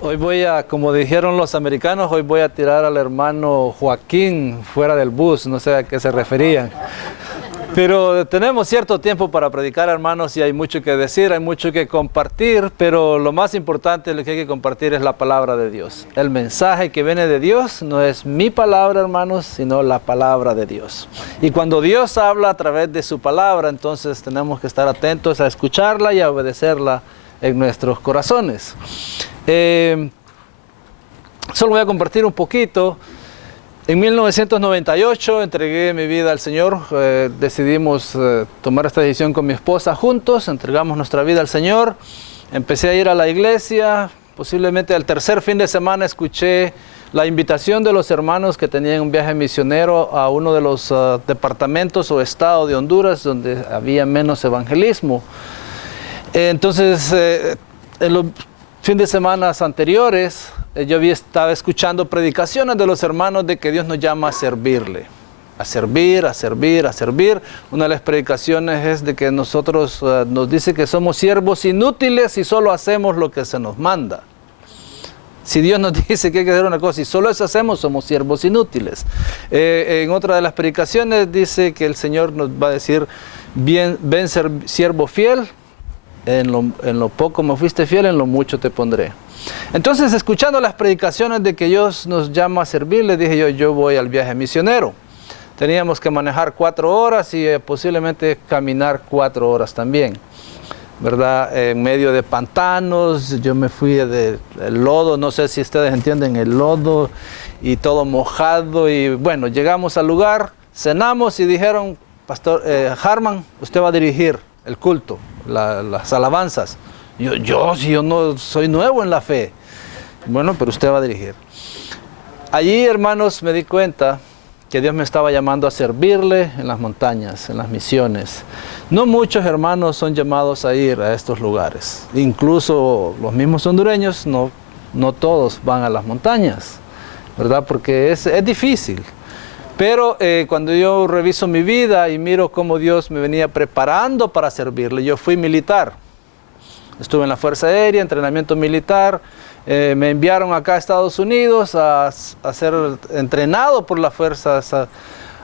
Hoy voy a, como dijeron los americanos, hoy voy a tirar al hermano Joaquín fuera del bus, no sé a qué se referían. Pero tenemos cierto tiempo para predicar, hermanos, y hay mucho que decir, hay mucho que compartir, pero lo más importante, lo que hay que compartir es la palabra de Dios. El mensaje que viene de Dios no es mi palabra, hermanos, sino la palabra de Dios. Y cuando Dios habla a través de su palabra, entonces tenemos que estar atentos a escucharla y a obedecerla en nuestros corazones. Solo voy a compartir un poquito. En 1998 entregué mi vida al Señor, decidimos tomar esta decisión con mi esposa juntos, entregamos nuestra vida al Señor, empecé a ir a la iglesia, posiblemente al tercer fin de semana escuché la invitación de los hermanos que tenían un viaje misionero a uno de los departamentos o estados de Honduras donde había menos evangelismo. Entonces, en los fines de semana anteriores, yo estaba escuchando predicaciones de los hermanos de que Dios nos llama a servirle, a servir, a servir, a servir. Una de las predicaciones es de que nosotros nos dice que somos siervos inútiles y solo hacemos lo que se nos manda. Si Dios nos dice que hay que hacer una cosa y solo eso hacemos, somos siervos inútiles. En otra de las predicaciones dice que el Señor nos va a decir, ven siervo fiel, en lo poco me fuiste fiel, en lo mucho te pondré. Entonces, escuchando las predicaciones de que Dios nos llama a servir, le dije yo voy al viaje misionero. Teníamos que manejar 4 horas y posiblemente caminar 4 horas también, ¿verdad? En medio de pantanos, yo me fui del lodo, no sé si ustedes entienden el lodo, y todo mojado, y bueno, llegamos al lugar, cenamos y dijeron, Pastor Harman, usted va a dirigir el culto, las alabanzas. Si yo no soy nuevo en la fe. Bueno, pero usted va a dirigir. Allí, hermanos, me di cuenta que Dios me estaba llamando a servirle en las montañas, en las misiones. No muchos hermanos son llamados a ir a estos lugares. Incluso los mismos hondureños, no todos van a las montañas, ¿verdad? Porque es difícil. Pero cuando yo reviso mi vida y miro cómo Dios me venía preparando para servirle, yo fui militar. Estuve en la Fuerza Aérea, entrenamiento militar, me enviaron acá a Estados Unidos a ser entrenado por la Fuerza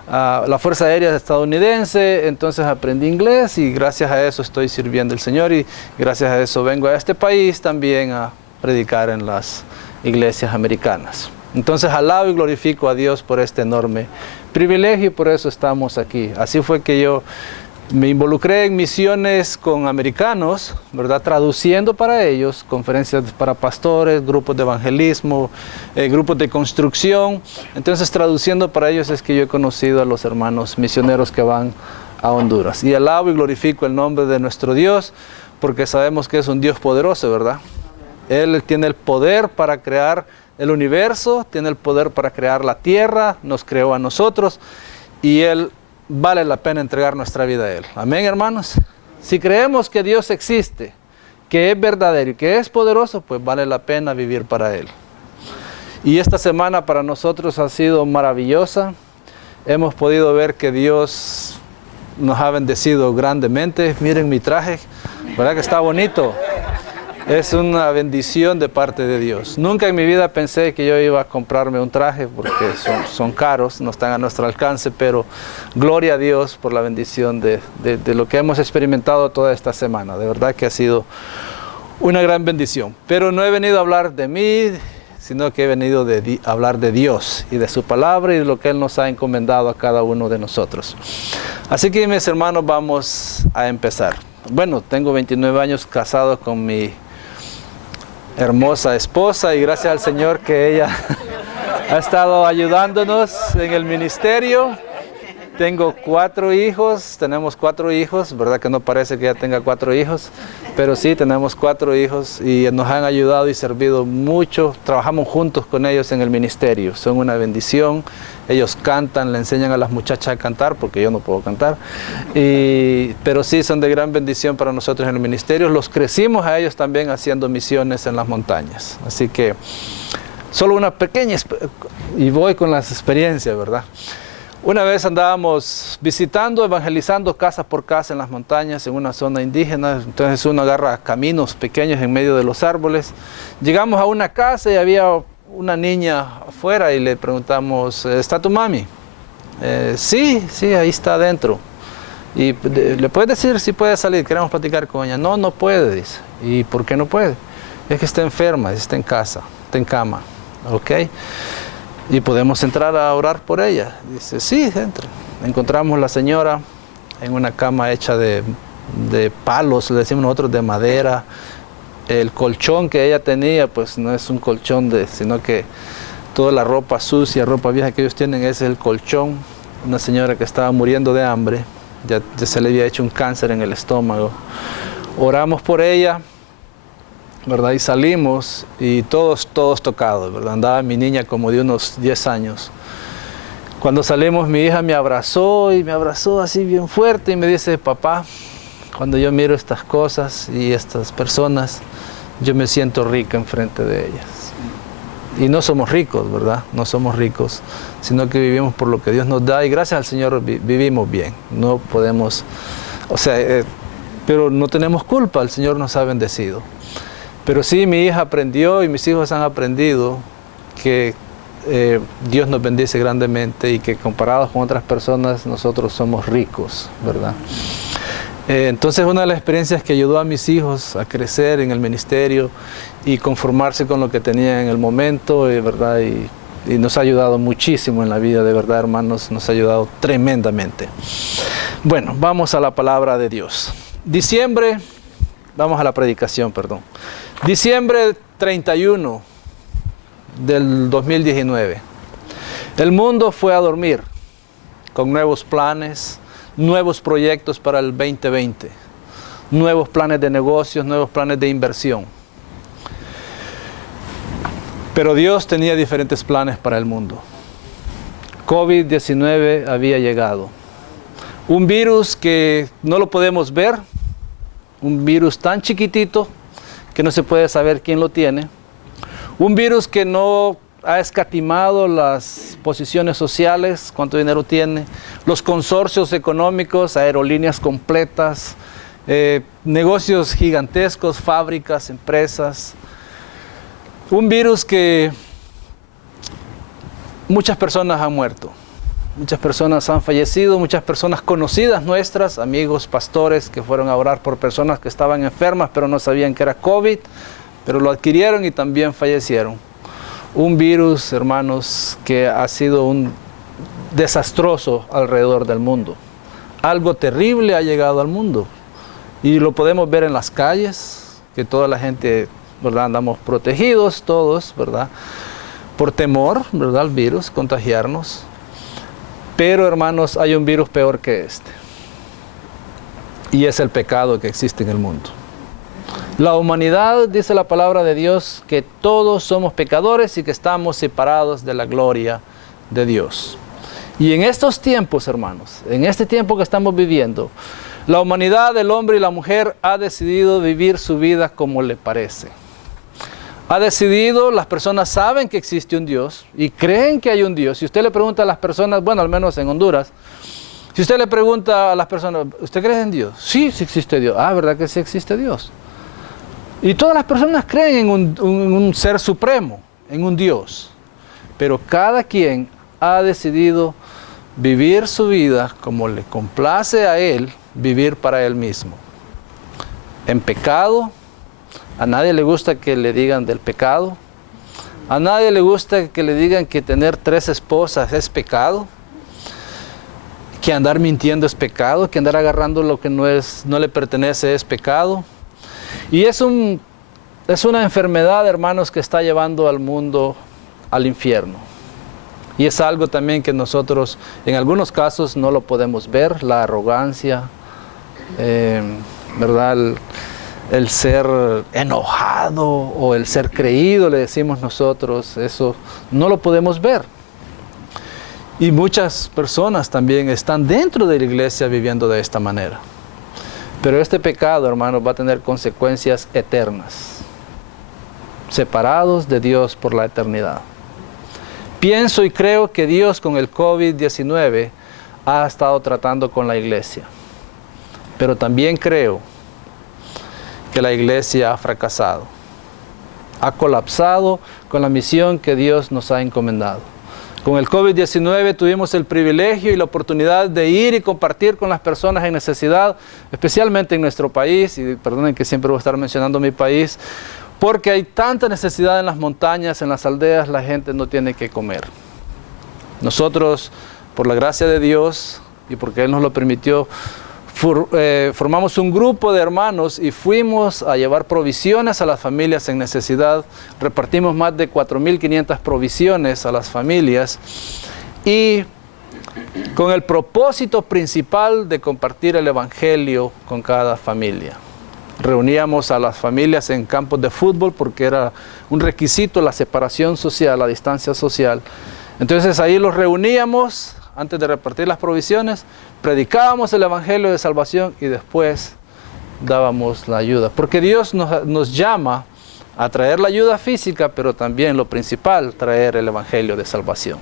Aérea estadounidense, entonces aprendí inglés y gracias a eso estoy sirviendo al Señor y gracias a eso vengo a este país también a predicar en las iglesias americanas. Entonces alabo y glorifico a Dios por este enorme privilegio y por eso estamos aquí. Así fue que yo me involucré en misiones con americanos, ¿verdad? Traduciendo para ellos, conferencias para pastores, grupos de evangelismo, grupos de construcción. Entonces, traduciendo para ellos es que yo he conocido a los hermanos misioneros que van a Honduras. Y alabo y glorifico el nombre de nuestro Dios, porque sabemos que es un Dios poderoso, ¿verdad? Él tiene el poder para crear el universo, tiene el poder para crear la tierra, nos creó a nosotros, y Él vale la pena entregar nuestra vida a Él. Amén, hermanos. Si creemos que Dios existe, que es verdadero y que es poderoso, pues vale la pena vivir para Él. Y esta semana para nosotros ha sido maravillosa. Hemos podido ver que Dios nos ha bendecido grandemente. Miren mi traje, ¿verdad que está bonito? Es una bendición de parte de Dios. Nunca en mi vida pensé que yo iba a comprarme un traje porque son caros, no están a nuestro alcance, pero gloria a Dios por la bendición de lo que hemos experimentado toda esta semana. De verdad que ha sido una gran bendición. Pero no he venido a hablar de mí, sino que he venido a hablar de Dios y de su palabra y de lo que Él nos ha encomendado a cada uno de nosotros. Así que, mis hermanos, vamos a empezar. Bueno, tengo 29 años casado con mi hermosa esposa y gracias al Señor que ella ha estado ayudándonos en el ministerio. Tengo 4 hijos, tenemos 4 hijos, verdad que no parece que ya tenga 4 hijos, pero sí tenemos 4 hijos y nos han ayudado y servido mucho. Trabajamos juntos con ellos en el ministerio, son una bendición. Ellos cantan, le enseñan a las muchachas a cantar, porque yo no puedo cantar, pero sí son de gran bendición para nosotros en el ministerio. Los crecimos a ellos también haciendo misiones en las montañas. Así que solo una pequeña, y voy con las experiencias, ¿verdad? Una vez andábamos visitando, evangelizando casa por casa en las montañas, en una zona indígena. Entonces uno agarra caminos pequeños en medio de los árboles. Llegamos a una casa y había una niña afuera y le preguntamos, ¿está tu mami? Sí, ahí está adentro. Y le puedes decir si puede salir, queremos platicar con ella. No, no puede, dice. ¿Y por qué no puede? Es que está enferma, está en casa, está en cama. ¿Ok? Y podemos entrar a orar por ella. Dice, sí, entre. Encontramos la señora en una cama hecha de palos, le decimos nosotros, de madera. El colchón que ella tenía, pues no es un colchón, sino que toda la ropa sucia, ropa vieja que ellos tienen, ese es el colchón. Una señora que estaba muriendo de hambre, ya se le había hecho un cáncer en el estómago. Oramos por ella, ¿verdad? Y salimos y todos tocados, ¿verdad? Andaba mi niña como de unos 10 años. Cuando salimos, mi hija me abrazó así bien fuerte y me dice, papá, cuando yo miro estas cosas y estas personas, yo me siento rica enfrente de ellas. Y no somos ricos, ¿verdad? No somos ricos, sino que vivimos por lo que Dios nos da y gracias al Señor vivimos bien. No podemos, pero no tenemos culpa, el Señor nos ha bendecido. Pero sí, mi hija aprendió y mis hijos han aprendido que Dios nos bendice grandemente y que comparados con otras personas nosotros somos ricos, ¿verdad? Entonces una de las experiencias que ayudó a mis hijos a crecer en el ministerio y conformarse con lo que tenían en el momento, ¿verdad? Y nos ha ayudado muchísimo en la vida, de verdad, hermanos, nos ha ayudado tremendamente. Bueno, vamos a la palabra de Dios. Vamos a la predicación, perdón. Diciembre 31 del 2019. El mundo fue a dormir con nuevos planes, nuevos proyectos para el 2020, nuevos planes de negocios, nuevos planes de inversión. Pero Dios tenía diferentes planes para el mundo. COVID-19 había llegado. Un virus que no lo podemos ver, un virus tan chiquitito que no se puede saber quién lo tiene. Un virus que no ha escatimado las posiciones sociales, cuánto dinero tiene, los consorcios económicos, aerolíneas completas, negocios gigantescos, fábricas, empresas. Un virus que muchas personas han muerto, muchas personas han fallecido, muchas personas conocidas nuestras, amigos, pastores que fueron a orar por personas que estaban enfermas pero no sabían que era COVID, pero lo adquirieron y también fallecieron. Un virus, hermanos, que ha sido un desastroso alrededor del mundo. Algo terrible ha llegado al mundo y lo podemos ver en las calles, que toda la gente, ¿verdad? Andamos protegidos todos, ¿verdad? Por temor, ¿verdad? Al virus, contagiarnos. Pero, hermanos, hay un virus peor que este. Y es el pecado que existe en el mundo. La humanidad, dice la palabra de Dios, que todos somos pecadores y que estamos separados de la gloria de Dios. Y en estos tiempos, hermanos, en este tiempo que estamos viviendo, la humanidad, el hombre y la mujer ha decidido vivir su vida como le parece. Ha decidido, las personas saben que existe un Dios y creen que hay un Dios. Si usted le pregunta a las personas, bueno, al menos en Honduras, si usted le pregunta a las personas, ¿usted cree en Dios? Sí, sí existe Dios. Ah, ¿verdad que sí existe Dios? Y todas las personas creen en un ser supremo, en un Dios. Pero cada quien ha decidido vivir su vida como le complace a él, vivir para él mismo. En pecado, a nadie le gusta que le digan del pecado. A nadie le gusta que le digan que tener 3 esposas es pecado. Que andar mintiendo es pecado, que andar agarrando lo que no le pertenece es pecado. Y es una enfermedad, hermanos, que está llevando al mundo al infierno. Y es algo también que nosotros, en algunos casos, no lo podemos ver, la arrogancia, ¿verdad? El ser enojado o el ser creído, le decimos nosotros, eso no lo podemos ver. Y muchas personas también están dentro de la iglesia viviendo de esta manera. Pero este pecado, hermanos, va a tener consecuencias eternas, separados de Dios por la eternidad. Pienso y creo que Dios con el COVID-19 ha estado tratando con la iglesia. Pero también creo que la iglesia ha fracasado. Ha colapsado con la misión que Dios nos ha encomendado. Con el COVID-19 tuvimos el privilegio y la oportunidad de ir y compartir con las personas en necesidad, especialmente en nuestro país, y perdonen que siempre voy a estar mencionando mi país, porque hay tanta necesidad en las montañas, en las aldeas, la gente no tiene que comer. Nosotros, por la gracia de Dios y porque Él nos lo permitió, formamos un grupo de hermanos y fuimos a llevar provisiones a las familias en necesidad. Repartimos más de 4.500 provisiones a las familias y con el propósito principal de compartir el Evangelio con cada familia. Reuníamos a las familias en campos de fútbol porque era un requisito la separación social, la distancia social. Entonces ahí los reuníamos antes de repartir las provisiones, predicábamos el Evangelio de salvación y después dábamos la ayuda. Porque Dios nos llama a traer la ayuda física, pero también lo principal, traer el Evangelio de salvación.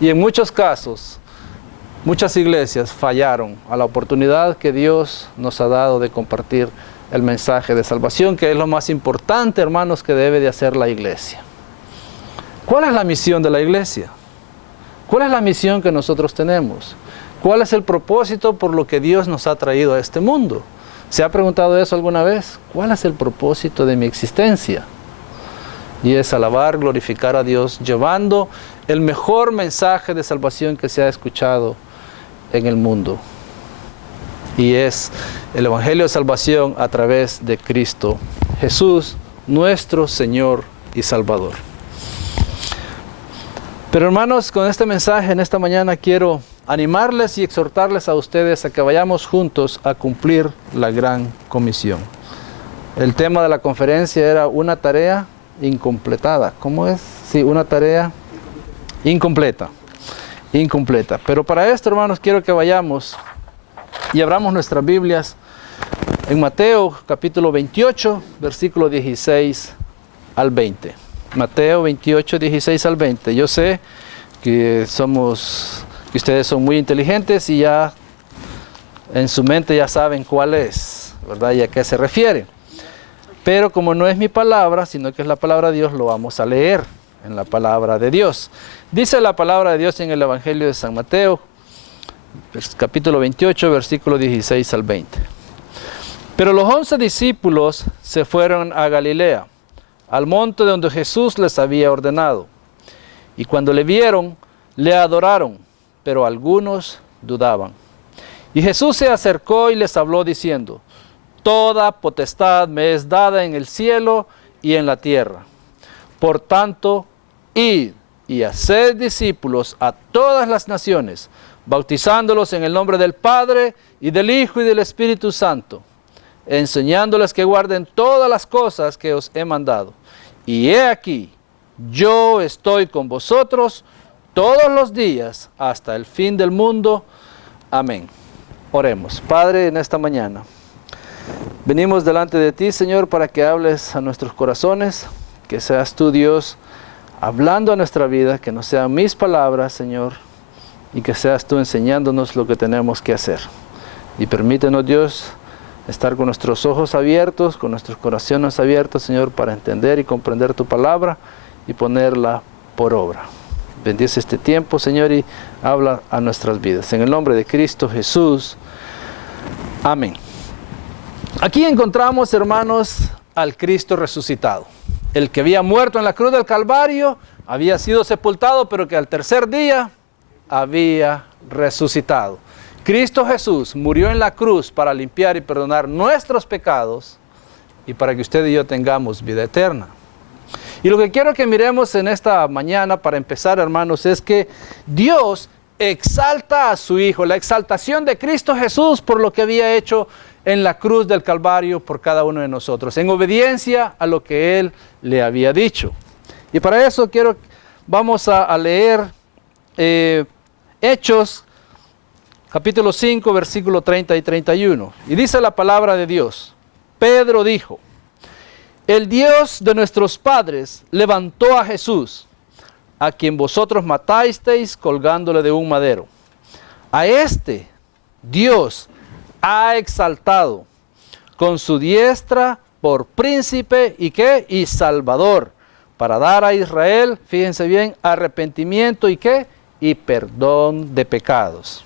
Y en muchos casos, muchas iglesias fallaron a la oportunidad que Dios nos ha dado de compartir el mensaje de salvación, que es lo más importante, hermanos, que debe de hacer la iglesia. ¿Cuál es la misión de la iglesia? ¿Cuál es la misión que nosotros tenemos? ¿Cuál es el propósito por lo que Dios nos ha traído a este mundo? ¿Se ha preguntado eso alguna vez? ¿Cuál es el propósito de mi existencia? Y es alabar, glorificar a Dios, llevando el mejor mensaje de salvación que se ha escuchado en el mundo. Y es el Evangelio de salvación a través de Cristo Jesús, nuestro Señor y Salvador. Pero hermanos, con este mensaje en esta mañana quiero animarles y exhortarles a ustedes a que vayamos juntos a cumplir la gran comisión. El tema de la conferencia era una tarea incompletada. ¿Cómo es? Sí, una tarea incompleta. Incompleta. Pero para esto, hermanos, quiero que vayamos y abramos nuestras Biblias en Mateo capítulo 28, versículo 16 al 20. Mateo 28, 16 al 20. Yo sé que ustedes son muy inteligentes y ya en su mente ya saben cuál es, ¿verdad? Y a qué se refiere. Pero como no es mi palabra, sino que es la palabra de Dios, lo vamos a leer en la palabra de Dios. Dice la palabra de Dios en el Evangelio de San Mateo, capítulo 28, versículo 16 al 20. Pero los 11 discípulos se fueron a Galilea, al monte donde Jesús les había ordenado. Y cuando le vieron, le adoraron, pero algunos dudaban. Y Jesús se acercó y les habló diciendo: Toda potestad me es dada en el cielo y en la tierra. Por tanto, id y haced discípulos a todas las naciones, bautizándolos en el nombre del Padre y del Hijo y del Espíritu Santo, enseñándoles que guarden todas las cosas que os he mandado. Y he aquí, yo estoy con vosotros todos los días hasta el fin del mundo. Amén. Oremos. Padre, en esta mañana venimos delante de ti, Señor, para que hables a nuestros corazones, que seas tú, Dios, hablando a nuestra vida, que no sean mis palabras, Señor, y que seas tú enseñándonos lo que tenemos que hacer. Y permítenos, Dios, estar con nuestros ojos abiertos, con nuestros corazones abiertos, Señor, para entender y comprender tu palabra y ponerla por obra. Bendice este tiempo, Señor, y habla a nuestras vidas. En el nombre de Cristo Jesús. Amén. Aquí encontramos, hermanos, al Cristo resucitado. El que había muerto en la cruz del Calvario, había sido sepultado, pero que al tercer día había resucitado. Cristo Jesús murió en la cruz para limpiar y perdonar nuestros pecados y para que usted y yo tengamos vida eterna. Y lo que quiero que miremos en esta mañana para empezar, hermanos, es que Dios exalta a su Hijo, la exaltación de Cristo Jesús por lo que había hecho en la cruz del Calvario por cada uno de nosotros, en obediencia a lo que Él le había dicho. Y para eso vamos a leer Hechos, capítulo 5, versículo 30 y 31. Y dice la palabra de Dios: Pedro dijo: El Dios de nuestros padres levantó a Jesús, a quien vosotros matasteis colgándole de un madero. A este Dios ha exaltado con su diestra por príncipe y ¿qué? Y salvador, para dar a Israel, fíjense bien, arrepentimiento y ¿qué? Y perdón de pecados.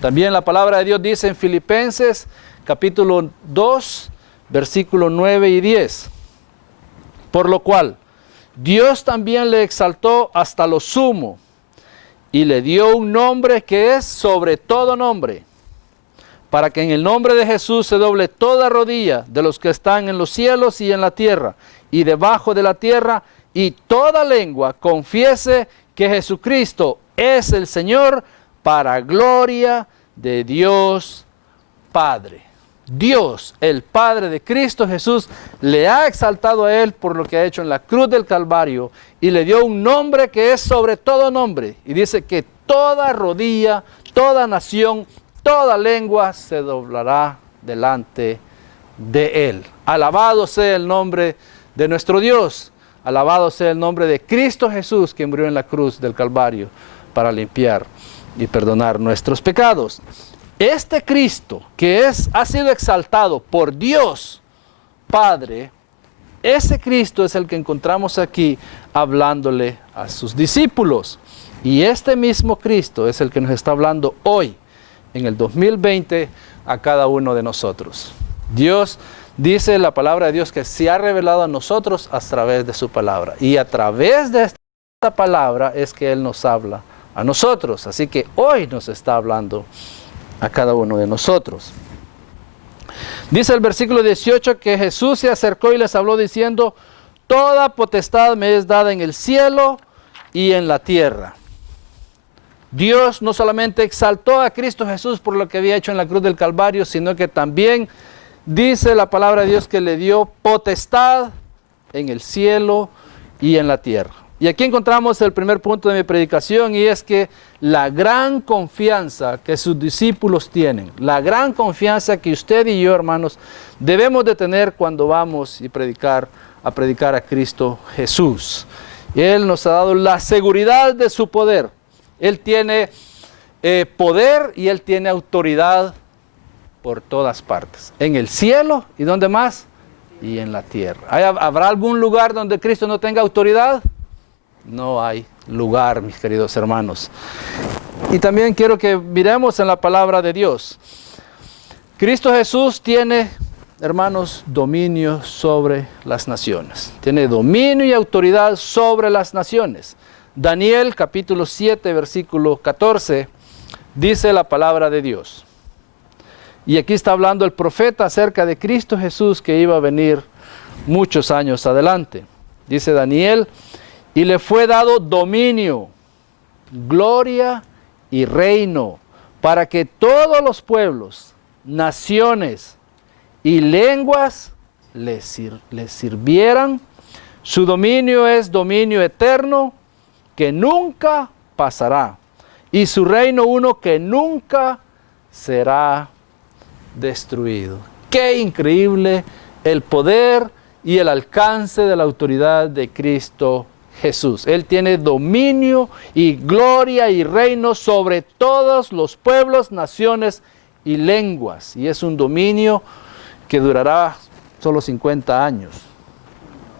También la palabra de Dios dice en Filipenses capítulo 2, versículos 9 y 10. Por lo cual, Dios también le exaltó hasta lo sumo y le dio un nombre que es sobre todo nombre, para que en el nombre de Jesús se doble toda rodilla de los que están en los cielos y en la tierra y debajo de la tierra, y toda lengua confiese que Jesucristo es el Señor, para gloria de Dios Padre. Dios, el Padre de Cristo Jesús, le ha exaltado a Él por lo que ha hecho en la cruz del Calvario y le dio un nombre que es sobre todo nombre. Y dice que toda rodilla, toda nación, toda lengua se doblará delante de Él. Alabado sea el nombre de nuestro Dios. Alabado sea el nombre de Cristo Jesús, que murió en la cruz del Calvario para limpiar y perdonar nuestros pecados. Este Cristo que ha sido exaltado por Dios Padre, ese Cristo es el que encontramos aquí hablándole a sus discípulos. Y este mismo Cristo es el que nos está hablando hoy, en el 2020, a cada uno de nosotros. Dios dice la palabra de Dios que se ha revelado a nosotros a través de su palabra. Y a través de esta palabra es que Él nos habla a nosotros. Así que hoy nos está hablando a cada uno de nosotros. Dice el versículo 18 que Jesús se acercó y les habló diciendo: toda potestad me es dada en el cielo y en la tierra. Dios no solamente exaltó a Cristo Jesús por lo que había hecho en la cruz del Calvario, sino que también dice la palabra de Dios que le dio potestad en el cielo y en la tierra. Y aquí encontramos el primer punto de mi predicación, y es que la gran confianza que sus discípulos tienen, la gran confianza que usted y yo, hermanos, debemos de tener cuando vamos a predicar a Cristo Jesús. Él nos ha dado la seguridad de su poder. Él tiene poder y Él tiene autoridad por todas partes. En el cielo, ¿y dónde más? Y en la tierra. ¿Habrá algún lugar donde Cristo no tenga autoridad? No hay lugar, mis queridos hermanos. Y también quiero que miremos en la palabra de Dios. Cristo Jesús tiene, hermanos, dominio sobre las naciones. Tiene dominio y autoridad sobre las naciones. Daniel capítulo 7, versículo 14, dice la palabra de Dios. Y aquí está hablando el profeta acerca de Cristo Jesús que iba a venir muchos años adelante. Dice Daniel: y le fue dado dominio, gloria y reino, para que todos los pueblos, naciones y lenguas le sirvieran. Su dominio es dominio eterno, que nunca pasará, y su reino uno que nunca será destruido. ¡Qué increíble el poder y el alcance de la autoridad de Cristo Jesús! Él tiene dominio y gloria y reino sobre todos los pueblos, naciones y lenguas. Y es un dominio que durará solo 50 años.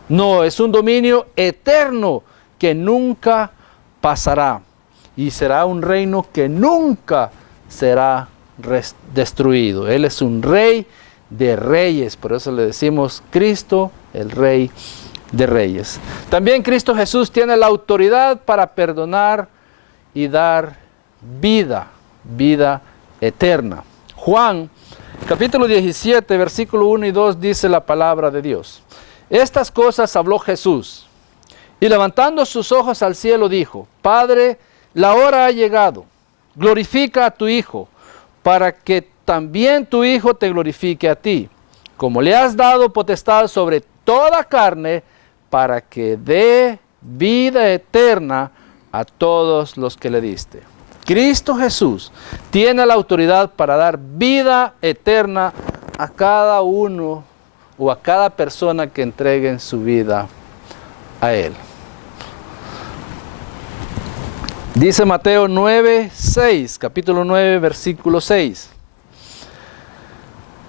No, es un dominio eterno que nunca pasará. Y será un reino que nunca será destruido. Él es un rey de reyes. Por eso le decimos Cristo, el Rey de Reyes. También Cristo Jesús tiene la autoridad para perdonar y dar vida eterna. Juan, capítulo 17, versículo 1 y 2, dice la palabra de Dios: estas cosas habló Jesús, y levantando sus ojos al cielo dijo: Padre, la hora ha llegado, glorifica a tu Hijo, para que también tu Hijo te glorifique a ti, como le has dado potestad sobre toda carne, para que dé vida eterna a todos los que le diste. Cristo Jesús tiene la autoridad para dar vida eterna a cada uno o a cada persona que entreguen su vida a Él. Dice Mateo 9:6, capítulo 9, versículo 6.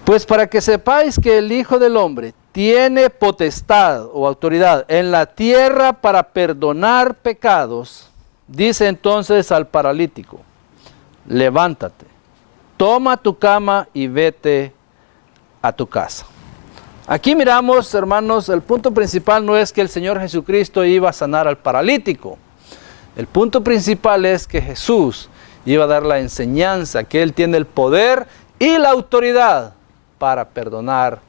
Pues para que sepáis que el Hijo del Hombre tiene potestad o autoridad en la tierra para perdonar pecados, dice entonces al paralítico: levántate, toma tu cama y vete a tu casa. Aquí miramos, hermanos, el punto principal no es que el Señor Jesucristo iba a sanar al paralítico. El punto principal es que Jesús iba a dar la enseñanza, que Él tiene el poder y la autoridad para perdonar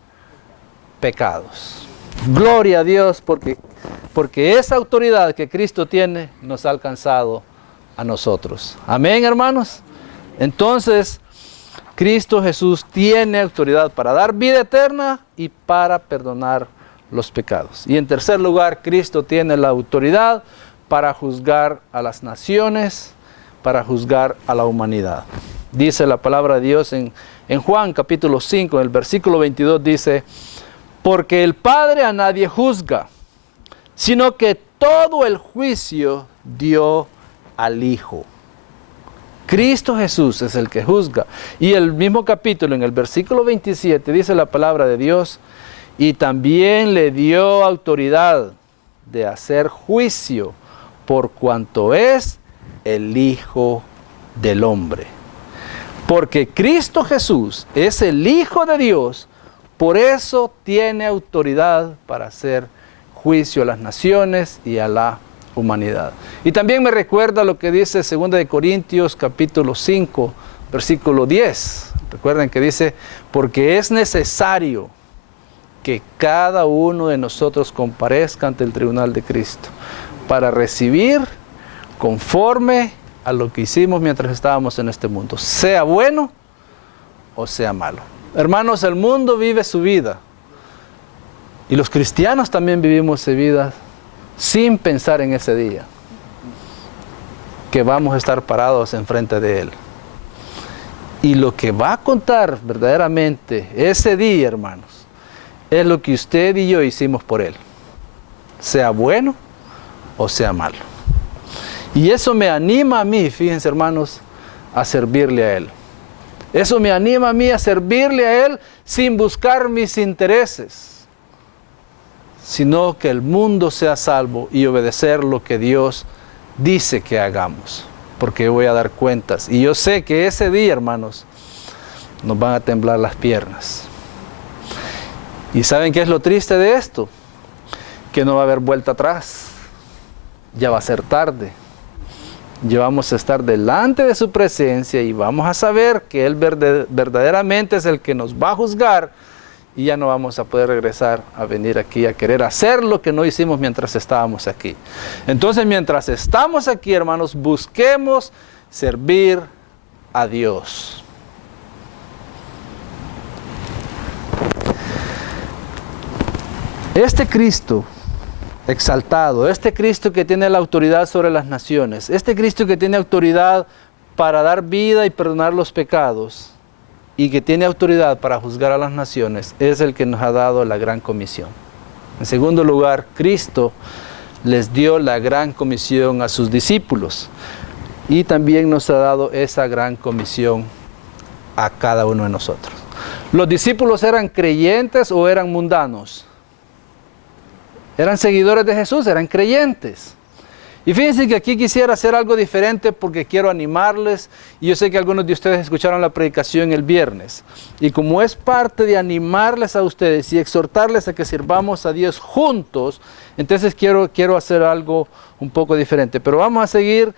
pecados. Gloria a Dios, porque esa autoridad que Cristo tiene nos ha alcanzado a nosotros. Amén, hermanos. Entonces, Cristo Jesús tiene autoridad para dar vida eterna y para perdonar los pecados. Y en tercer lugar, Cristo tiene la autoridad para juzgar a las naciones, para juzgar a la humanidad. Dice la palabra de Dios en Juan capítulo 5, en el versículo 22 dice: porque el Padre a nadie juzga, sino que todo el juicio dio al Hijo. Cristo Jesús es el que juzga. Y el mismo capítulo, en el versículo 27, dice la palabra de Dios: y también le dio autoridad de hacer juicio por cuanto es el Hijo del Hombre. Porque Cristo Jesús es el Hijo de Dios, por eso tiene autoridad para hacer juicio a las naciones y a la humanidad. Y también me recuerda lo que dice 2 de Corintios capítulo 5, versículo 10. Recuerden que dice: porque es necesario que cada uno de nosotros comparezca ante el tribunal de Cristo para recibir conforme a lo que hicimos mientras estábamos en este mundo, sea bueno o sea malo. Hermanos, el mundo vive su vida y los cristianos también vivimos su vida sin pensar en ese día que vamos a estar parados enfrente de Él. Y lo que va a contar verdaderamente ese día, hermanos, es lo que usted y yo hicimos por Él, sea bueno o sea malo. Y eso me anima a mí, fíjense, hermanos, a servirle a Él. Eso me anima a mí a servirle a Él sin buscar mis intereses, sino que el mundo sea salvo y obedecer lo que Dios dice que hagamos, porque yo voy a dar cuentas. Y yo sé que ese día, hermanos, nos van a temblar las piernas. ¿Y saben qué es lo triste de esto? Que no va a haber vuelta atrás. Ya va a ser tarde. Ya vamos a estar delante de su presencia y vamos a saber que Él verdaderamente es el que nos va a juzgar, y ya no vamos a poder regresar a venir aquí a querer hacer lo que no hicimos mientras estábamos aquí. Entonces, mientras estamos aquí, hermanos, busquemos servir a Dios. Este Cristo exaltado, este Cristo que tiene la autoridad sobre las naciones, este Cristo que tiene autoridad para dar vida y perdonar los pecados, y que tiene autoridad para juzgar a las naciones, es el que nos ha dado la gran comisión. En segundo lugar, Cristo les dio la gran comisión a sus discípulos, y también nos ha dado esa gran comisión a cada uno de nosotros. ¿Los discípulos eran creyentes o eran mundanos? Eran seguidores de Jesús, eran creyentes. Y fíjense que aquí quisiera hacer algo diferente porque quiero animarles, y yo sé que algunos de ustedes escucharon la predicación el viernes. Y como es parte de animarles a ustedes y exhortarles a que sirvamos a Dios juntos, entonces quiero hacer algo un poco diferente. Pero vamos a seguir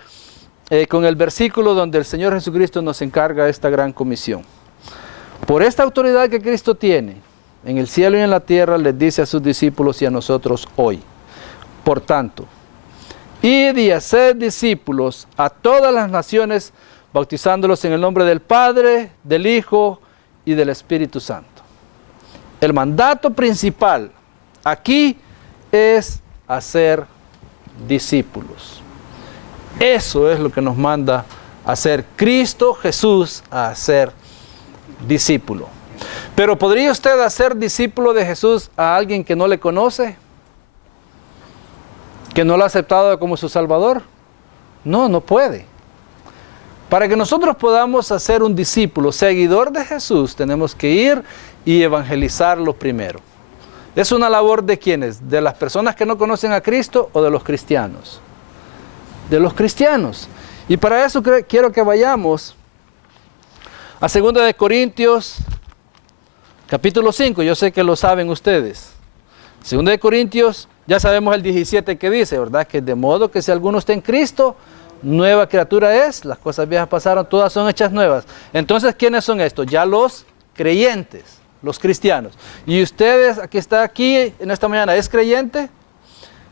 con el versículo donde el Señor Jesucristo nos encarga esta gran comisión. Por esta autoridad que Cristo tiene en el cielo y en la tierra, les dice a sus discípulos y a nosotros hoy: por tanto, id y haced discípulos a todas las naciones, bautizándolos en el nombre del Padre, del Hijo y del Espíritu Santo. El mandato principal aquí es hacer discípulos. Eso es lo que nos manda hacer Cristo Jesús, a hacer discípulo. Pero ¿podría usted hacer discípulo de Jesús a alguien que no le conoce? ¿Que no lo ha aceptado como su Salvador? No, no puede. Para que nosotros podamos hacer un discípulo, seguidor de Jesús, tenemos que ir y evangelizarlo primero. ¿Es una labor de quiénes? ¿De las personas que no conocen a Cristo o de los cristianos? De los cristianos. Y para eso quiero que vayamos a 2 de Corintios, capítulo 5. Yo sé que lo saben ustedes. 2 de Corintios, ya sabemos el 17 que dice, ¿verdad? Que de modo que si alguno está en Cristo, nueva criatura es, las cosas viejas pasaron, todas son hechas nuevas. Entonces, ¿quiénes son estos? Ya los creyentes, los cristianos. ¿Y ustedes, que está aquí en esta mañana, es creyente?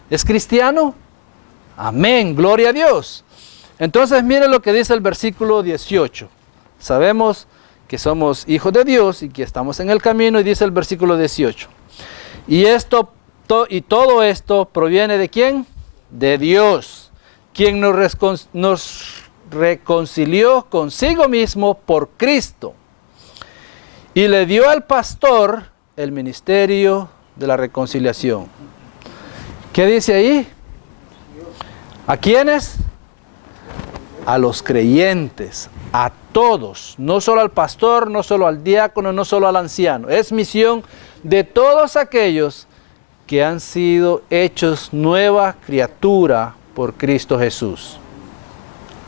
¿Es cristiano? Amén, gloria a Dios. Entonces, miren lo que dice el versículo 18. Sabemos que somos hijos de Dios y que estamos en el camino, y dice el versículo 18. Y todo esto proviene ¿de quién? De Dios, quien nos reconcilió consigo mismo por Cristo y le dio al pastor el ministerio de la reconciliación. ¿Qué dice ahí? ¿A quiénes? A los creyentes, a todos, no solo al pastor, no solo al diácono, no solo al anciano. Es misión de todos aquellos que han sido hechos nueva criatura por Cristo Jesús.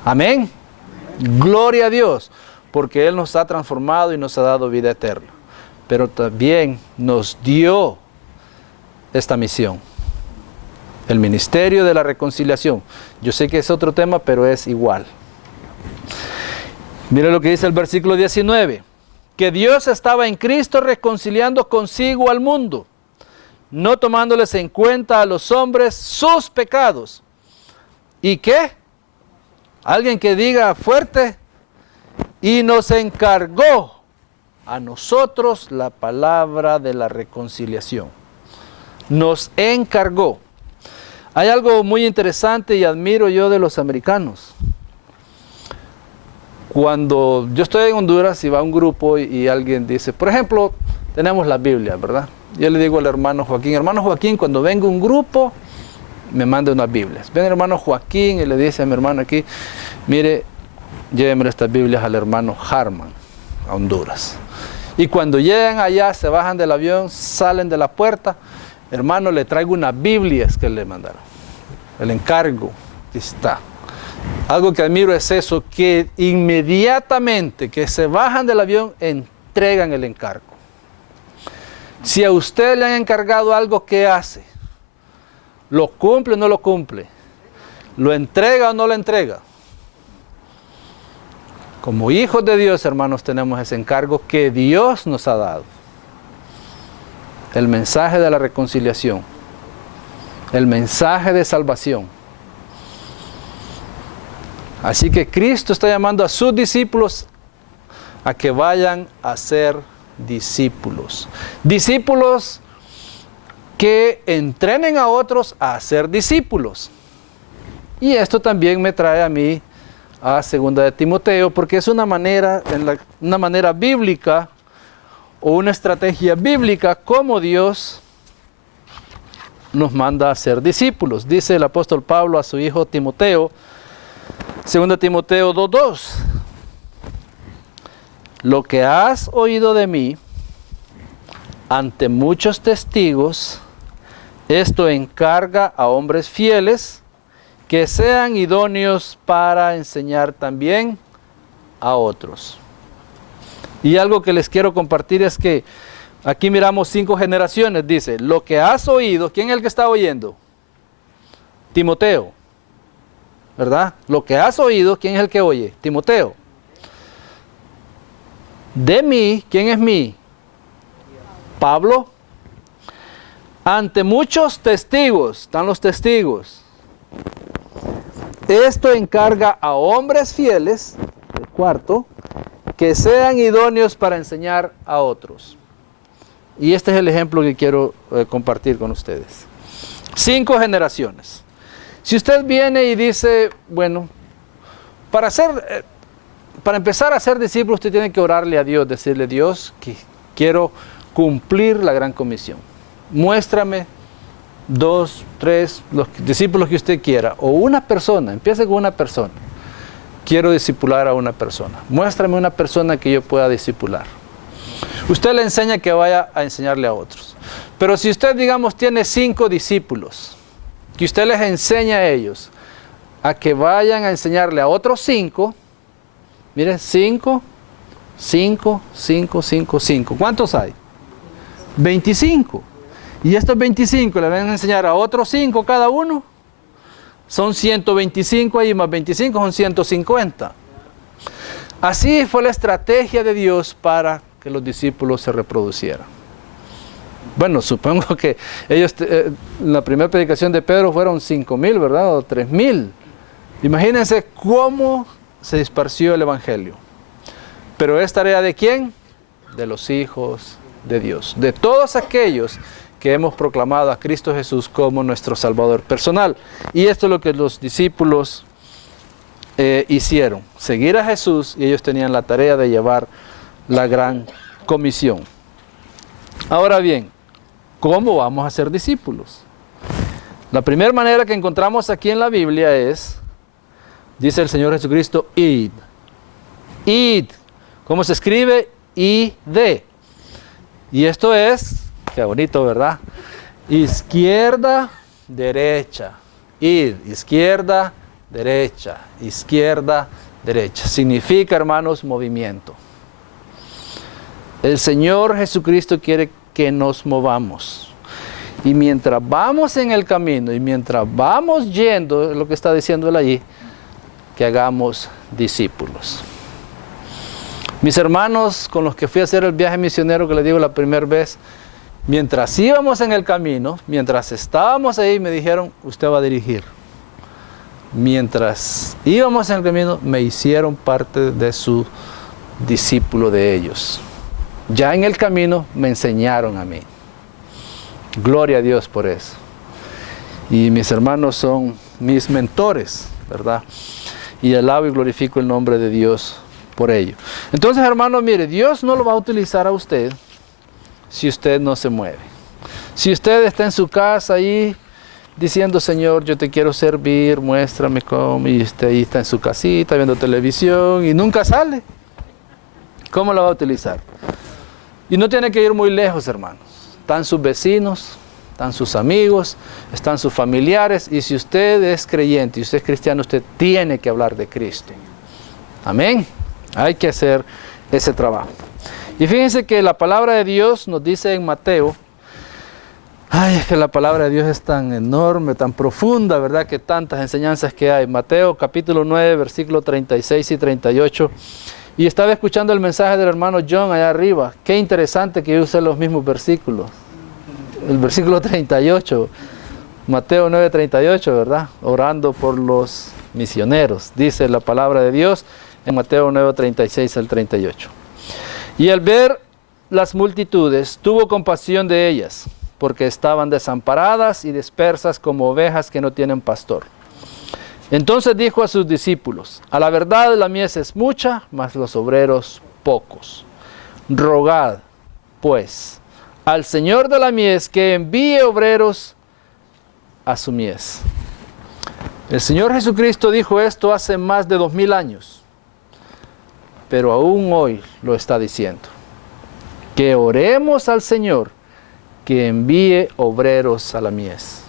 Amén. Gloria a Dios, porque Él nos ha transformado y nos ha dado vida eterna. Pero también nos dio esta misión, el ministerio de la reconciliación. Yo sé que es otro tema, pero es igual. Mire lo que dice el versículo 19. Que Dios estaba en Cristo reconciliando consigo al mundo, no tomándoles en cuenta a los hombres sus pecados. ¿Y qué? Alguien que diga fuerte. Y nos encargó a nosotros la palabra de la reconciliación. Nos encargó. Hay algo muy interesante y admiro yo de los americanos. Cuando yo estoy en Honduras y va un grupo y alguien dice, por ejemplo, tenemos la Biblia, ¿verdad? Yo le digo al hermano Joaquín, cuando venga un grupo, me manda unas Biblias. Ven el hermano Joaquín y le dice a mi hermano aquí, mire, lléveme estas Biblias al hermano Harman, a Honduras. Y cuando llegan allá, se bajan del avión, salen de la puerta, hermano, le traigo unas Biblias que le mandaron. El encargo, aquí está. Algo que admiro es eso, que inmediatamente que se bajan del avión, entregan el encargo. Si a usted le han encargado algo, ¿qué hace? ¿Lo cumple o no lo cumple? ¿Lo entrega o no lo entrega? Como hijos de Dios, hermanos, tenemos ese encargo que Dios nos ha dado. El mensaje de la reconciliación. El mensaje de salvación. Así que Cristo está llamando a sus discípulos a que vayan a ser discípulos. Discípulos que entrenen a otros a ser discípulos. Y esto también me trae a mí a 2 de Timoteo, porque es una manera bíblica o una estrategia bíblica como Dios nos manda a ser discípulos. Dice el apóstol Pablo a su hijo Timoteo, 2 Timoteo 2:2. Lo que has oído de mí ante muchos testigos, esto encarga a hombres fieles que sean idóneos para enseñar también a otros. Y algo que les quiero compartir es que aquí miramos 5 generaciones, dice, lo que has oído, ¿quién es el que está oyendo? Timoteo, ¿verdad? Lo que has oído, ¿quién es el que oye? Timoteo. De mí, ¿quién es mí? Pablo. Ante muchos testigos, están los testigos. Esto encarga a hombres fieles, el cuarto, que sean idóneos para enseñar a otros. Y este es el ejemplo que quiero compartir con ustedes. 5 generaciones. Si usted viene y dice, bueno, para empezar a ser discípulo, usted tiene que orarle a Dios, decirle, Dios, que quiero cumplir la gran comisión. Muéstrame 2, 3, los discípulos que usted quiera, o una persona, empiece con una persona. Quiero discipular a una persona. Muéstrame una persona que yo pueda discipular. Usted le enseña que vaya a enseñarle a otros. Pero si usted, digamos, tiene 5 discípulos, que usted les enseña a ellos a que vayan a enseñarle a otros 5, miren, 5, 5, 5, 5, 5. ¿Cuántos hay? 25. Y estos 25 le van a enseñar a otros 5 cada uno. Son 125 ahí, más 25 son 150. Así fue la estrategia de Dios para que los discípulos se reproducieran. Bueno, supongo que ellos, la primera predicación de Pedro fueron 5,000, ¿verdad? O 3,000. Imagínense cómo se dispersió el Evangelio. Pero ¿es tarea de quién? De los hijos de Dios. De todos aquellos que hemos proclamado a Cristo Jesús como nuestro Salvador personal. Y esto es lo que los discípulos hicieron. Seguir a Jesús, y ellos tenían la tarea de llevar la gran comisión. Ahora bien, ¿cómo vamos a ser discípulos? La primera manera que encontramos aquí en la Biblia es, dice el Señor Jesucristo, id. Id. ¿Cómo se escribe? I-D. Y esto es, qué bonito, ¿verdad? Izquierda, derecha. Id. Izquierda, derecha. Izquierda, derecha. Significa, hermanos, movimiento. El Señor Jesucristo quiere que nos movamos. Y mientras vamos en el camino y mientras vamos yendo, lo que está diciendo él allí, que hagamos discípulos. Mis hermanos con los que fui a hacer el viaje misionero, que les digo la primera vez, mientras íbamos en el camino, mientras estábamos ahí, me dijeron, usted va a dirigir. Mientras íbamos en el camino, me hicieron parte de su discípulo de ellos. Ya en el camino me enseñaron a mí. Gloria a Dios por eso. Y mis hermanos son mis mentores, ¿verdad? Y alabo y glorifico el nombre de Dios por ello. Entonces, hermano, mire, Dios no lo va a utilizar a usted si usted no se mueve. Si usted está en su casa ahí diciendo, Señor, yo te quiero servir, muéstrame cómo, y usted ahí está en su casita viendo televisión y nunca sale, ¿cómo lo va a utilizar? Y no tiene que ir muy lejos, hermanos. Están sus vecinos, están sus amigos, están sus familiares, y si usted es creyente y usted es cristiano, usted tiene que hablar de Cristo. Amén. Hay que hacer ese trabajo. Y fíjense que la palabra de Dios nos dice en Mateo, ay, es que la palabra de Dios es tan enorme, tan profunda, ¿verdad? Que tantas enseñanzas que hay. Mateo capítulo 9, versículo 36 y 38. Y estaba escuchando el mensaje del hermano John allá arriba. Qué interesante que use los mismos versículos. El versículo 38, Mateo 9, 38, ¿verdad? Orando por los misioneros, dice la palabra de Dios en Mateo 9, 36 al 38. Y al ver las multitudes, tuvo compasión de ellas, porque estaban desamparadas y dispersas como ovejas que no tienen pastor. Entonces dijo a sus discípulos, a la verdad la mies es mucha, mas los obreros pocos. Rogad, pues, al Señor de la mies que envíe obreros a su mies. El Señor Jesucristo dijo esto hace más de 2000 años, pero aún hoy lo está diciendo. Que oremos al Señor que envíe obreros a la mies.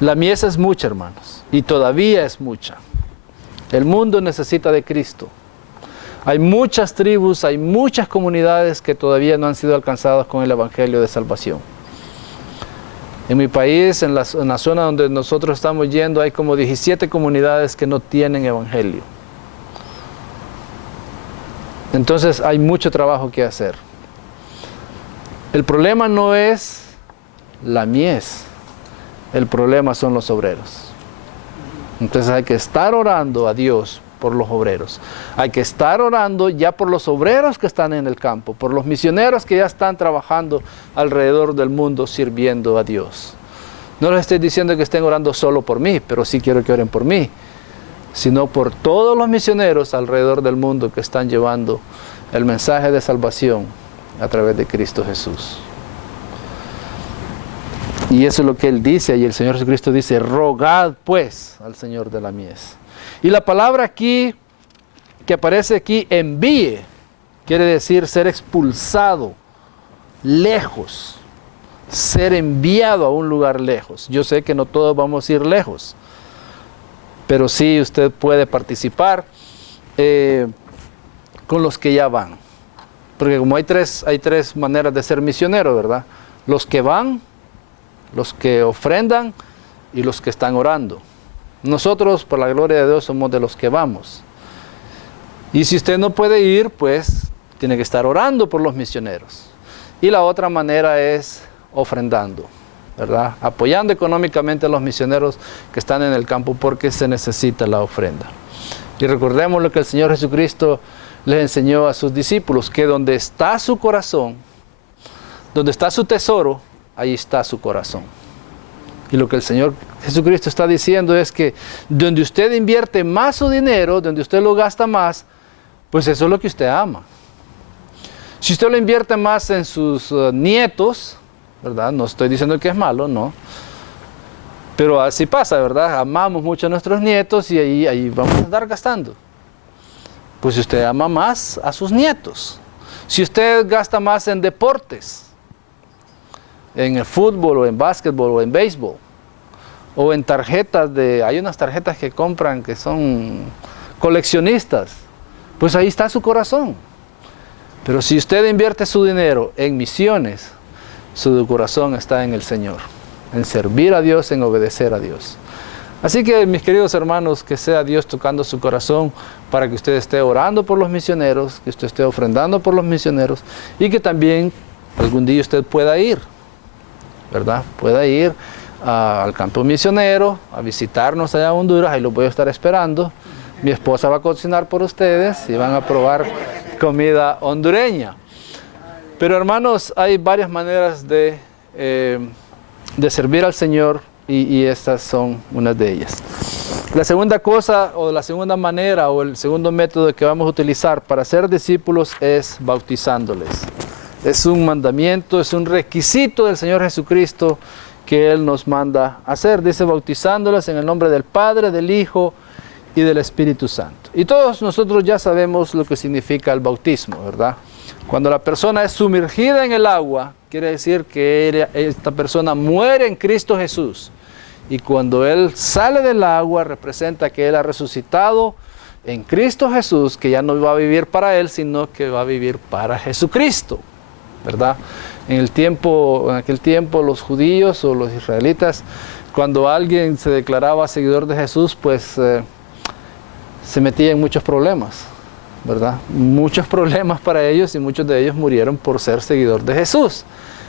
La mies es mucha, hermanos, y todavía es mucha. El mundo necesita de Cristo. Hay muchas tribus, hay muchas comunidades que todavía no han sido alcanzadas con el Evangelio de salvación. En mi país, en la zona donde nosotros estamos yendo, hay como 17 comunidades que no tienen Evangelio. Entonces hay mucho trabajo que hacer. El problema no es la mies, el problema son los obreros. Entonces hay que estar orando a Dios por los obreros. Hay que estar orando ya por los obreros que están en el campo, por los misioneros que ya están trabajando alrededor del mundo sirviendo a Dios. No les estoy diciendo que estén orando solo por mí, pero sí quiero que oren por mí, sino por todos los misioneros alrededor del mundo que están llevando el mensaje de salvación a través de Cristo Jesús. Y eso es lo que Él dice, y el Señor Jesucristo dice, rogad pues al Señor de la mies. Y la palabra aquí, que aparece aquí, envíe, quiere decir ser expulsado, lejos, ser enviado a un lugar lejos. Yo sé que no todos vamos a ir lejos, pero sí usted puede participar con los que ya van. Porque como hay tres maneras de ser misionero, ¿verdad? Los que van, los que ofrendan y los que están orando. Nosotros, por la gloria de Dios, somos de los que vamos. Y si usted no puede ir, pues tiene que estar orando por los misioneros. Y la otra manera es ofrendando, ¿verdad? Apoyando económicamente a los misioneros que están en el campo porque se necesita la ofrenda. Y recordemos lo que el Señor Jesucristo les enseñó a sus discípulos, que donde está su corazón, donde está su tesoro, ahí está su corazón. Y lo que el Señor Jesucristo está diciendo es que donde usted invierte más su dinero, donde usted lo gasta más, pues eso es lo que usted ama. Si usted lo invierte más en sus nietos, ¿verdad? No estoy diciendo que es malo, no. Pero así pasa, ¿verdad? Amamos mucho a nuestros nietos y ahí vamos a andar gastando. Pues usted ama más a sus nietos. Si usted gasta más en deportes, en el fútbol o en básquetbol o en béisbol, o en tarjetas hay unas tarjetas que compran que son coleccionistas, pues ahí está su corazón. Pero si usted invierte su dinero en misiones, su corazón está en el Señor, en servir a Dios, en obedecer a Dios. Así que, mis queridos hermanos, que sea Dios tocando su corazón para que usted esté orando por los misioneros, que usted esté ofrendando por los misioneros y que también algún día usted pueda ir, ¿verdad? Pueda ir al campo misionero, a visitarnos allá a Honduras, ahí los voy a estar esperando. Mi esposa va a cocinar por ustedes y van a probar comida hondureña. Pero hermanos, hay varias maneras de servir al Señor y estas son unas de ellas. La segunda cosa, o la segunda manera, o el segundo método que vamos a utilizar para ser discípulos es bautizándoles. Es un mandamiento, es un requisito del Señor Jesucristo que Él nos manda hacer. Dice, bautizándoles en el nombre del Padre, del Hijo y del Espíritu Santo. Y todos nosotros ya sabemos lo que significa el bautismo, ¿verdad? Cuando la persona es sumergida en el agua, quiere decir que esta persona muere en Cristo Jesús. Y cuando Él sale del agua, representa que Él ha resucitado en Cristo Jesús, que ya no va a vivir para Él, sino que va a vivir para Jesucristo, ¿verdad? En aquel tiempo, los judíos o los israelitas, cuando alguien se declaraba seguidor de Jesús, pues se metía en muchos problemas, ¿verdad? Muchos problemas para ellos y muchos de ellos murieron por ser seguidor de Jesús,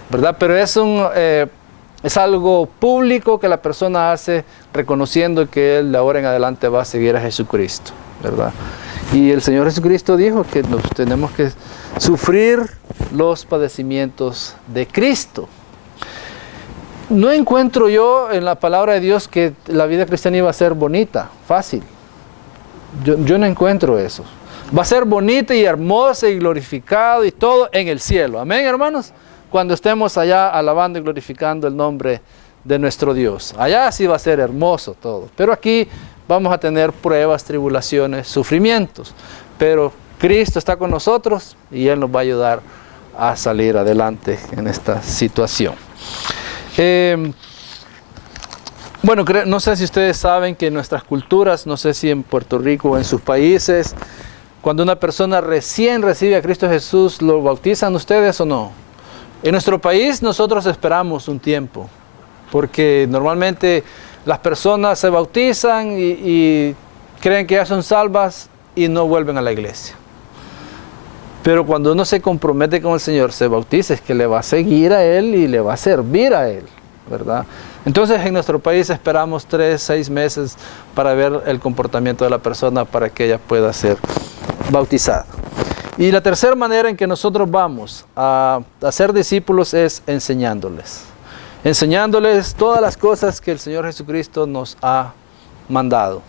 ¿verdad? Pero es algo público que la persona hace reconociendo que él de ahora en adelante va a seguir a Jesucristo, ¿verdad? Y el Señor Jesucristo dijo que nos tenemos que sufrir los padecimientos de Cristo. No encuentro yo en la palabra de Dios que la vida cristiana iba a ser bonita, fácil. Yo no encuentro eso. Va a ser bonita y hermosa y glorificado y todo en el cielo. Amén, hermanos. Cuando estemos allá alabando y glorificando el nombre de nuestro Dios. Allá sí va a ser hermoso todo. Pero aquí vamos a tener pruebas, tribulaciones, sufrimientos. Pero Cristo está con nosotros y Él nos va a ayudar a salir adelante en esta situación. Bueno, no sé si ustedes saben que en nuestras culturas, no sé si en Puerto Rico o en sus países, cuando una persona recién recibe a Cristo Jesús, ¿lo bautizan ustedes o no? En nuestro país nosotros esperamos un tiempo, porque normalmente las personas se bautizan y creen que ya son salvas y no vuelven a la iglesia. Pero cuando uno se compromete con el Señor, se bautiza, es que le va a seguir a Él y le va a servir a Él, ¿verdad? Entonces en nuestro país esperamos 3-6 meses para ver el comportamiento de la persona para que ella pueda ser bautizada. Y la tercera manera en que nosotros vamos a ser discípulos es enseñándoles. Enseñándoles todas las cosas que el Señor Jesucristo nos ha mandado,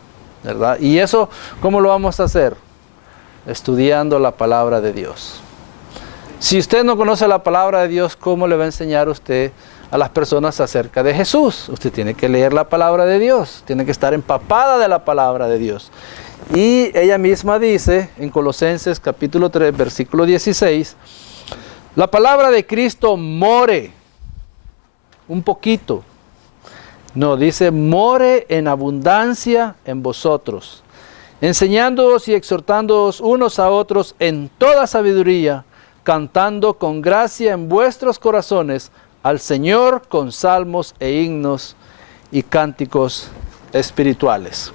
¿verdad? Y eso, ¿cómo lo vamos a hacer? Estudiando la palabra de Dios. Si usted no conoce la palabra de Dios, ¿cómo le va a enseñar usted a las personas acerca de Jesús? Usted tiene que leer la palabra de Dios, tiene que estar empapada de la palabra de Dios. Y ella misma dice en Colosenses capítulo 3, versículo 16, la palabra de Cristo more un poquito. No, dice more en abundancia en vosotros, enseñándoos y exhortándoos unos a otros en toda sabiduría, cantando con gracia en vuestros corazones al Señor con salmos e himnos y cánticos espirituales.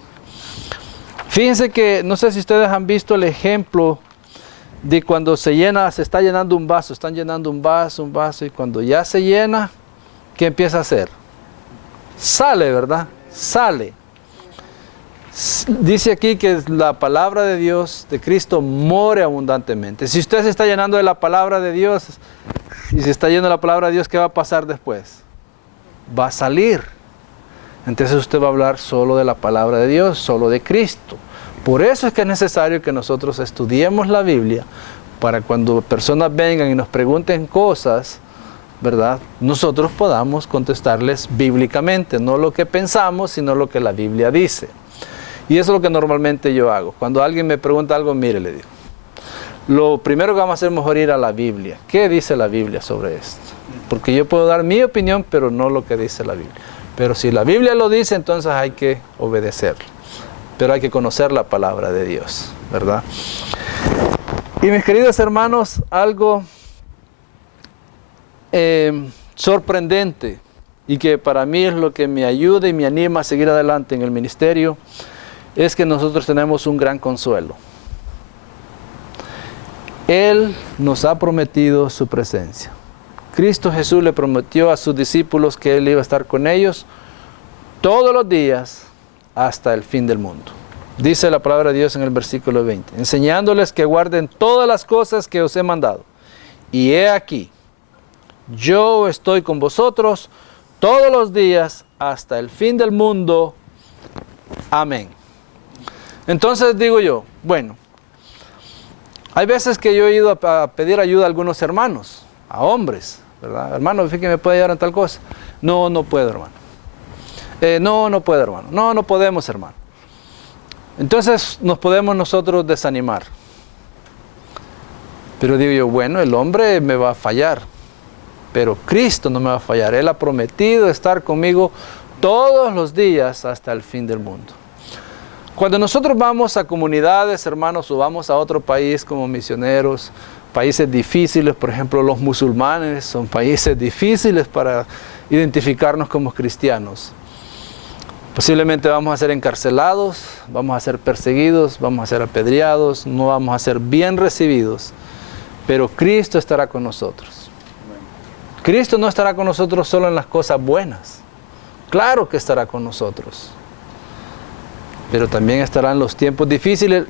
Fíjense que, no sé si ustedes han visto el ejemplo de cuando se está llenando un vaso, están llenando un vaso, y cuando ya se llena, ¿qué empieza a hacer? Sale, ¿verdad? Sale. Dice aquí que la palabra de Dios, de Cristo, more abundantemente. Si usted se está llenando de la palabra de Dios, y se está llenando de la palabra de Dios, ¿qué va a pasar después? Va a salir. Entonces usted va a hablar solo de la palabra de Dios, solo de Cristo. Por eso es que es necesario que nosotros estudiemos la Biblia, para cuando personas vengan y nos pregunten cosas, ¿verdad?, nosotros podamos contestarles bíblicamente, no lo que pensamos, sino lo que la Biblia dice. Y eso es lo que normalmente yo hago. Cuando alguien me pregunta algo, mire, le digo, lo primero que vamos a hacer es mejor ir a la Biblia. ¿Qué dice la Biblia sobre esto? Porque yo puedo dar mi opinión, pero no lo que dice la Biblia. Pero si la Biblia lo dice, entonces hay que obedecerlo. Pero hay que conocer la palabra de Dios, ¿verdad? Y mis queridos hermanos, algo sorprendente y que para mí es lo que me ayuda y me anima a seguir adelante en el ministerio, es que nosotros tenemos un gran consuelo. Él nos ha prometido su presencia. Cristo Jesús le prometió a sus discípulos que Él iba a estar con ellos todos los días hasta el fin del mundo. Dice la palabra de Dios en el versículo 20, enseñándoles que guarden todas las cosas que os he mandado. Y he aquí, yo estoy con vosotros todos los días hasta el fin del mundo. Amén. Entonces digo yo, bueno, hay veces que yo he ido a pedir ayuda a algunos hermanos, a hombres, ¿verdad? Hermano, fíjate que me puede ayudar en tal cosa. No, no puedo, hermano. No puedo, hermano. No podemos, hermano. Entonces nos podemos nosotros desanimar. Pero digo yo, bueno, el hombre me va a fallar, pero Cristo no me va a fallar. Él ha prometido estar conmigo todos los días hasta el fin del mundo. Cuando nosotros vamos a comunidades, hermanos, o vamos a otro país como misioneros, países difíciles, por ejemplo, los musulmanes son países difíciles para identificarnos como cristianos. Posiblemente vamos a ser encarcelados, vamos a ser perseguidos, vamos a ser apedreados, no vamos a ser bien recibidos, pero Cristo estará con nosotros. Cristo no estará con nosotros solo en las cosas buenas, claro que estará con nosotros, pero también estará en los tiempos difíciles.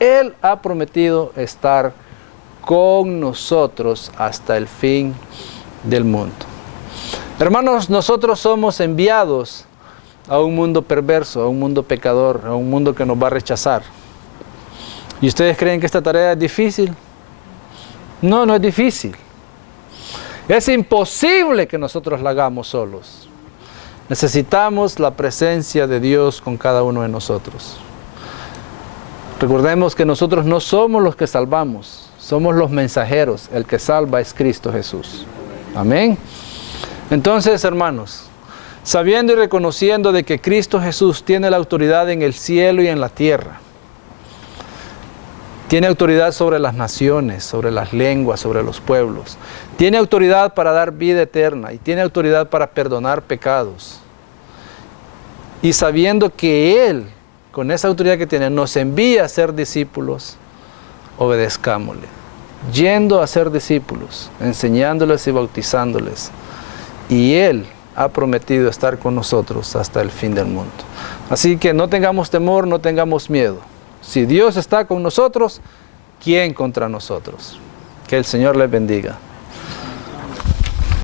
Él ha prometido estar con nosotros hasta el fin del mundo. Hermanos, nosotros somos enviados a un mundo perverso, a un mundo pecador, a un mundo que nos va a rechazar. ¿Y ustedes creen que esta tarea es difícil? No, no es difícil. Es imposible que nosotros la hagamos solos. Necesitamos la presencia de Dios con cada uno de nosotros. Recordemos que nosotros no somos los que salvamos, somos los mensajeros. El que salva es Cristo Jesús. Amén. Entonces, hermanos, sabiendo y reconociendo de que Cristo Jesús tiene la autoridad en el cielo y en la tierra, tiene autoridad sobre las naciones, sobre las lenguas, sobre los pueblos, tiene autoridad para dar vida eterna y tiene autoridad para perdonar pecados, y sabiendo que Él, con esa autoridad que tiene, nos envía a ser discípulos, obedezcámosle, yendo a ser discípulos, enseñándoles y bautizándoles. Y Él ha prometido estar con nosotros hasta el fin del mundo. Así que no tengamos temor, no tengamos miedo. Si Dios está con nosotros, ¿quién contra nosotros? Que el Señor les bendiga.